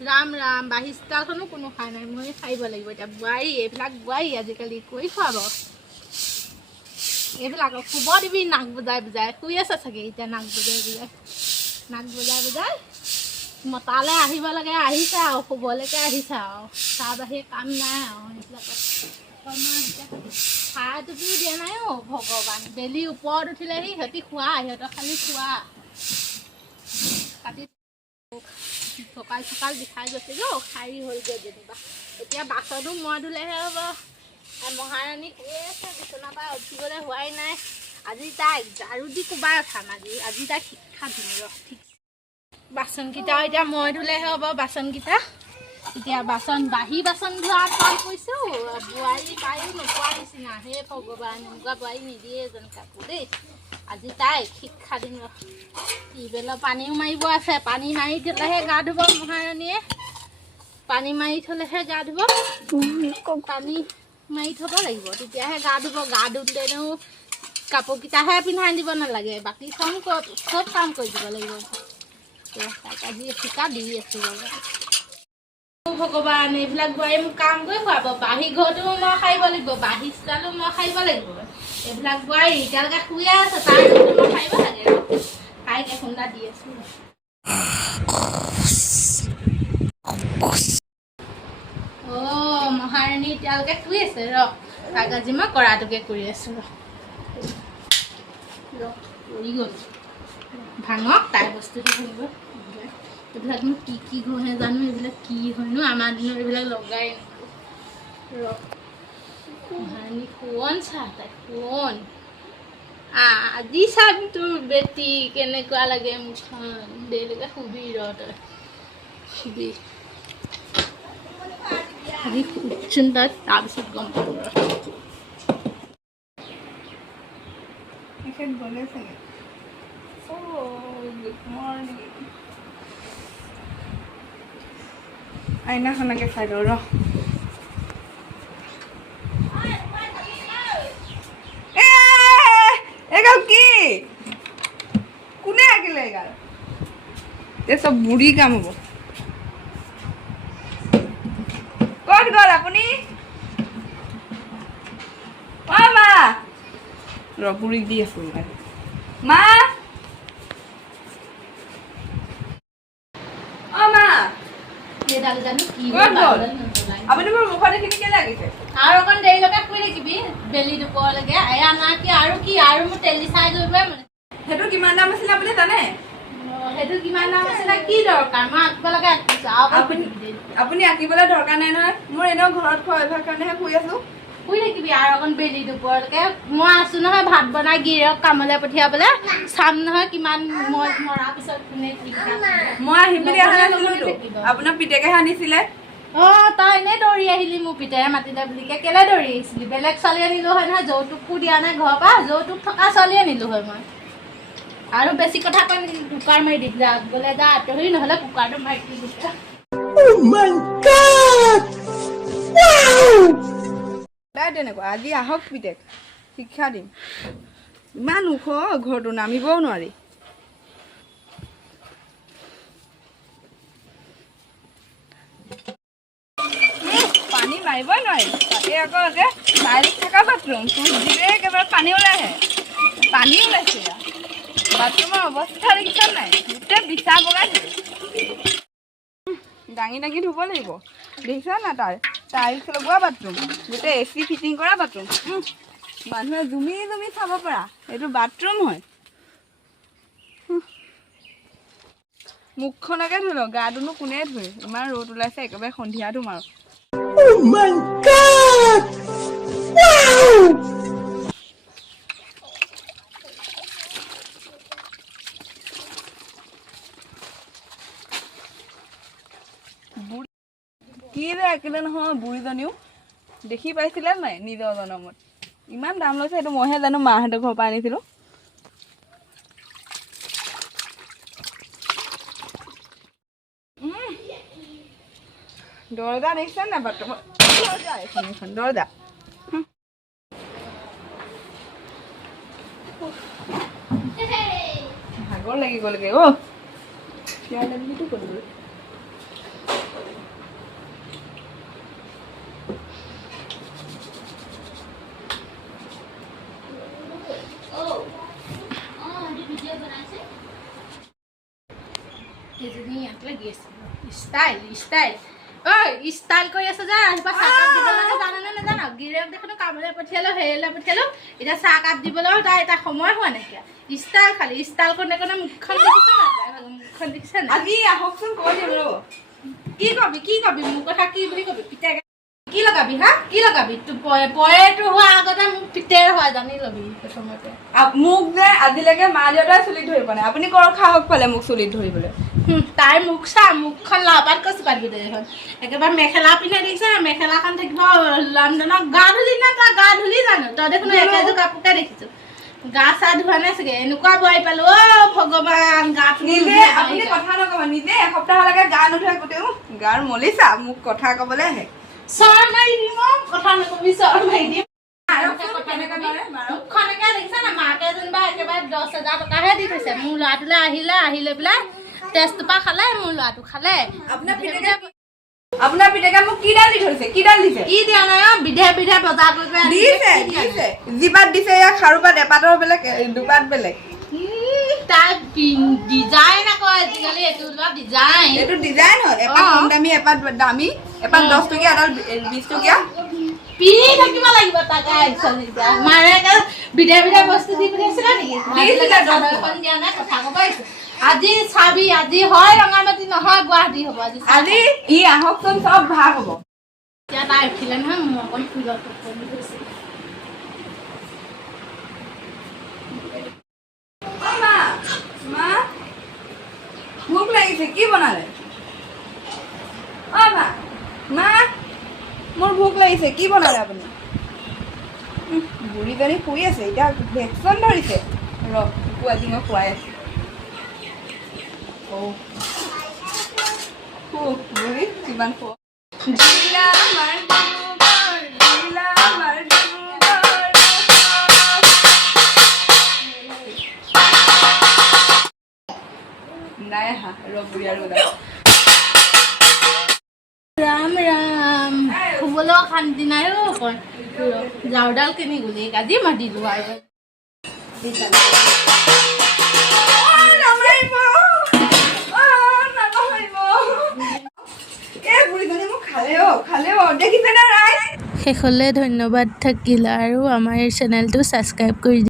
ৰাম ৰাম বাহিষ্টাৰখনো কোনো খাই নাই মই খাইব লাগিব এতিয়া বোৱাৰী এইবিলাক বোৱাৰী আজিকালি কৈ খুৱাব এইবিলাকক শুব দিবি নাক বজাই বজাই শুই আছে চাগে এতিয়া নাক বজাই মতালে আহিব লাগে আহিছে আৰু শুবলৈকে আহিছে আৰু তাৰ বাহিৰে কাম নাই আৰু এইবিলাকত খাই টুপিও দিয়া নাই অ ভগৱান বেলি ওপৰত উঠিলেহি সিহঁতি খোৱা সিহঁতক খালি খোৱা কাটি চকাল বিষাই গৈছে গৈ খাই হ'লগৈ যেনিবা এতিয়া বাচনো মই ধুলেহে হ'ব মহাৰাণী শুয়ে আছে বিচনাৰ পৰা উঠিবলৈ হোৱাই নাই আজি তাইক ঝাৰু দি কোবাই উঠাম আজি তাইক শিক্ষা দিম ৰ ঠিক বাচনকেইটাও এতিয়া মই ধুলেহে হ'ব বাচনকেইটা এতিয়া বাঁহী বাচন ধোৱা ট্ৰাই কৰিছোঁ বোৱাৰী পায়ো নোপোৱা নিচিনা হে ভগৱান এনেকুৱা বোৱাৰী নিদিয়ে এজন কাপোৰ দেই আজি তাইক শিক্ষা দিম ৰ টিউবেলৰ পানীও মাৰিব আছে পানী মাৰি থ'লেহে গা ধুব মহাৰাণীয়ে পানী মাৰি থ'লেহে গা ধুব পানী মাৰি থ'ব লাগিব তেতিয়াহে গা ধুব গা ধুতেনো কাপোৰকেইটাহে পিন্ধাই দিব নালাগে বাকী চব কাম কৰি দিব লাগিব তাক আজি শিকা দি আছোঁ ভগৱান এইবিলাক বোৱাৰী মোক কাম কৰি খুৱাব বাঁহী ঘৰটো মই সাৰিব লাগিব বাঁহী চোতালো মই সাৰিব লাগিব এইবিলাক বোৱাৰী এতিয়ালৈকে শুয়ে আছে তাৰ মই সাৰিব লাগে তাইক খুন্দা দি আছোঁ মহাৰাণী এতিয়ালৈকে শুই আছে ৰ তাক আজি মই কৰাটোকে কৰি আছোঁ পৰি গ'ল ভাঙক তাই বস্তুটো ভাঙিব এইবিলাক মোক কি ঘঁহে জানো এইবিলাক কি হয়নো আমাৰ দিনত এইবিলাক লগাই ৰ মহাৰাণী সোৱন চা তাই সোৱন আজি চাম তোৰ বেটি কেনেকুৱা লাগে মুখখন দেৰিলৈকে শুবি ৰ তই শুবি আজি উঠচোন তই তাৰপিছত গম পাব গ'লে চাগে গুড মৰ্ণিং আইনাখনকে চাই লওঁ ৰ এগাল কি কোনে আঁকিলে এগাল এই চব বুঢ়ী কাম হ'ব ক'ত গ'ল আপুনি অ মা ৰ বুঢ়ীক দি আছোঁ মা অ মা আপুনি মোৰ মুখত দেখি কেলে লাগিছে আৰু অকণ দেৰিলৈকে শুই থাকিবি বেলি দুপৰলৈকে এয়া না কি আৰু মোৰ তেলি চাই গৈ মানে সেইটো কিমান দাম আছিলে আপুনি জানে সেইটো কিমান দাম আছিলে কি দৰকাৰ মই আঁকিবলৈকে আঁকিছোঁ আপুনি আঁকিবলৈ দৰকাৰ নাই নহয় মোৰ এনেও ঘৰত খোৱা অভ্যাস কাৰণেহে শুই আছোঁ শুই থাকিবি আৰু অকণ বেলি দুপৰলৈকে মই আছোঁ নহয় ভাত বনাই গিৰিয়ক কামলৈ পঠিয়াবলৈ চাম নহয় কিমান মই মৰাৰ পিছত কোনে মই আহিম বুলি অহা নাছিলোঁ আপোনাৰ পিতেকেহে আনিছিলে তই এনেই দৌৰি আহিলি মোৰ পিতেৰে মাতিলে বুলিকে কেলে দৌৰি আহিছিলি বেলেগ ছোৱালী আনিলোঁ হয় নহয় যৌতুকো দিয়া নাই ঘৰৰ পৰা যৌতুক থকা ছোৱালী আনিলোঁ হয় মই আৰু বেছি কথা কয় কুকাৰ মাৰি দি দিলে আগলৈ যা আঁতৰি নহ'লে কুকাৰটো মাৰি দি দিছে তাই তেনেকুৱা আজি আহক পিতেক শিক্ষা দিম ইমান ওখ ঘৰটো নামিবও নোৱাৰি পানী মাৰিবই নোৱাৰি তাতে আকৌ চাইড থকা বাথৰুম দিলে একেবাৰে পানী ওলাই আহে পানী ওলাইছে বাথৰুমৰ অৱস্থা দেখিছা নাই গোটেই বিচা বগাই দাঙি ধুব লাগিব দেখিছা না টাইলছ লগোৱা বাথৰুম গোটেই AC ফিটিং কৰা বাথৰুম মানুহে জুমি চাব পৰা এইটো বাথৰুম হয় মুখখনকে ধুই লওঁ গাটোনো কোনে ধুই ইমান ৰ'দ ওলাইছে একেবাৰে সন্ধিয়া ধুম আৰু কি যে আঁকিলে নহয় বুঢ়ীজনীও দেখি পাইছিলে নাই নিজৰ জনমত ইমান দাম লৈছে সেইটো মইহে জানো মাহঁতৰ ঘৰৰ পৰা আনিছিলোঁ দৰজা দেখিছে নাই বাথৰুমৰ দৰজা ভাগৰ লাগি গ'লগে এজনী ইয়াত লাগি আছে ষ্টাইল ষ্টাইল ঐ ষ্টাইল কৰি আছে যে ৰাতিপুৱা চাহকাপ দিবলৈ জানানে নাজানা গিৰেক দেখোন কামলৈ পঠিয়ালো হেৰিলৈ পঠিয়ালো এতিয়া চাহকাপ দিবলৈ তাই এটা সময় হোৱা নাই এতিয়া ষ্টাইল খালি ষ্টাইল কৰোঁতে কৰোঁতে মুখখন দেখিছে নাই মুখখন দেখিছে নাই আজি আহকচোন কৈ দিম ৰ'ব কি কবি মোৰ কথা কি বুলি কবি পিতাই কি লগাবি হা কি লগাবি তোৰ পয়েটো হোৱা আগতে মোক পিতেৰ হয় জানি ল'বি প্ৰথমতে মোক যে আজিলৈকে মা দেউতাই চুলিত ধৰিব নাই আপুনি কৰক সাহস পালে মোক চুলিত ধৰিবলৈ তাই মুখ চা মুখখন লাপাত কচু কাটিবি দেখোন একেবাৰে মেখেলা পিন্ধে দেখিছে মেখেলাখন থাকিব লণ্ডনক গা ধুলি না তই গা ধুলি জানো তই দেখোন একেযোৰ কাপোৰকে দেখিছো গা চা ধোৱা নাই চাগে এনেকুৱা বোৱাৰী পালো অ' ভগৱান গা নিজে আপুনি কথা নকব নিজে এসপ্তাহলৈকে গা নোধোৱে গোটেই গাৰ মলিচা মোক কথা কবলৈ আহে চৰ মাৰি দিম কথা নকবি চৰ মাৰি দিম মুখখনকে দেখিছে না মাকে যেনিবা একেবাৰে 10,000 টকাহে দি থৈছে মোৰ ল'ৰাটোলৈ আহিলে পেলাই টেষ্টটোপা খালে মোৰ ল'ৰাটো খালে আপোনাৰ পিতেকে মোক কি ডাল দি থৈছে কি ডাল দিছে কি দিয়া নাই বিধে বজাৰ কৰি দিছে জিপাত দিছে ইয়াক খাৰুপাত এপাতৰ বেলেগ দুপাত বেলেগ তাৰ ডিজাইন আকৌ আজিকালি এইটো ডিজাইন এইটো ডিজাইন হয় এপাত কম দামী এপাত দামী এপাত 10 টকীয়া এডাল 20 টকীয়া পিন্ধি থাকিব লাগিব তাকে একচুৱেলি মাৰে বিধে বস্তু দি পঠিয়াইছিলে নেকি দিয়া নাই কথা ক'ব আহিছো আজি চাবি আজি হয় ৰঙামাটি নহয় গুৱাহাটী হ'ব আজি ই আহকচোন চব ভাগ হ'ব এতিয়া তাই উঠিলে নহয় মোৰ অকণ ফুলৰ টোপনি গৈছে মা ভোক লাগিছে কি বনালে মা মোৰ ভোক লাগিছে কি বনালে আপুনি বুঢ়ীজনী শুই আছে এতিয়া ভেকচিন ধৰিছে ৰকু আজি মই খুৱাই আছো বুঢ়ী কিমান খোৱা নাই আহা ৰবুৰী আৰু ৰাম ৰাম শুবলৈও শান্তি নাই অকণ জাউডাল কিনি গ'লি আজি মই দিলোঁ আৰু শেষলৈ ধন্যবাদ থাকিল আৰু আমাৰ চেনেলটো ছাবস্ক্ৰাইব কৰি